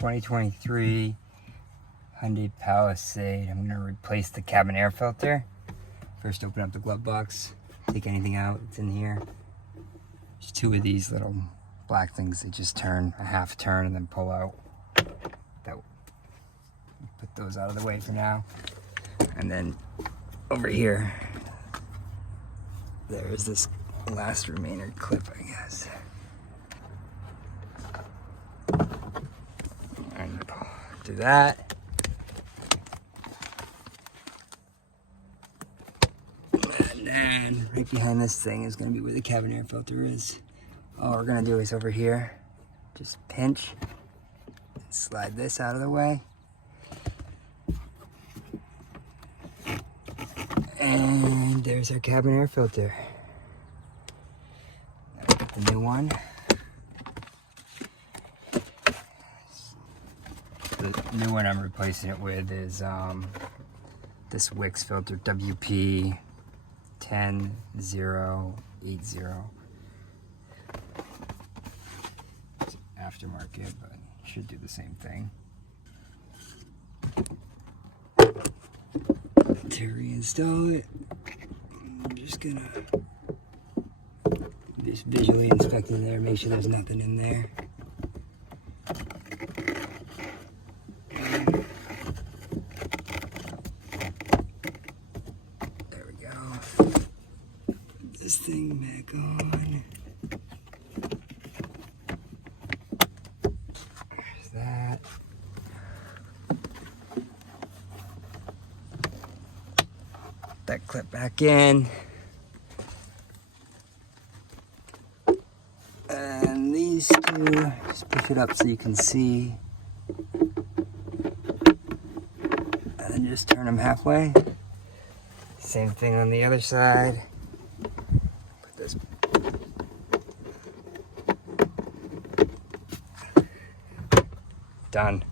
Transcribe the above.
2023 Hyundai Palisade. I'm gonna replace the cabin air filter. First, open up the glove box, take anything out that's in here. There's two of these little black things. They just turn a half turn and then pull out. Put those out of the way for now. And then over here, there is this last remainder clip, I guess. And do that. And then right behind this thing is going to be where the cabin air filter is. All we're going to do is over here, just pinch and slide this out of the way. And there's our cabin air filter. Now get the new one. The new one I'm replacing it with is this Wix filter, WP 10080. It's aftermarket, but it should do the same thing. To reinstall it, I'm just gonna visually inspect in there, make sure there's nothing in there. There we go. Put this thing back on. There's that. That clip back in, and these two, just push it up so you can see, and then just turn them halfway. Same thing on the other side. Put this done.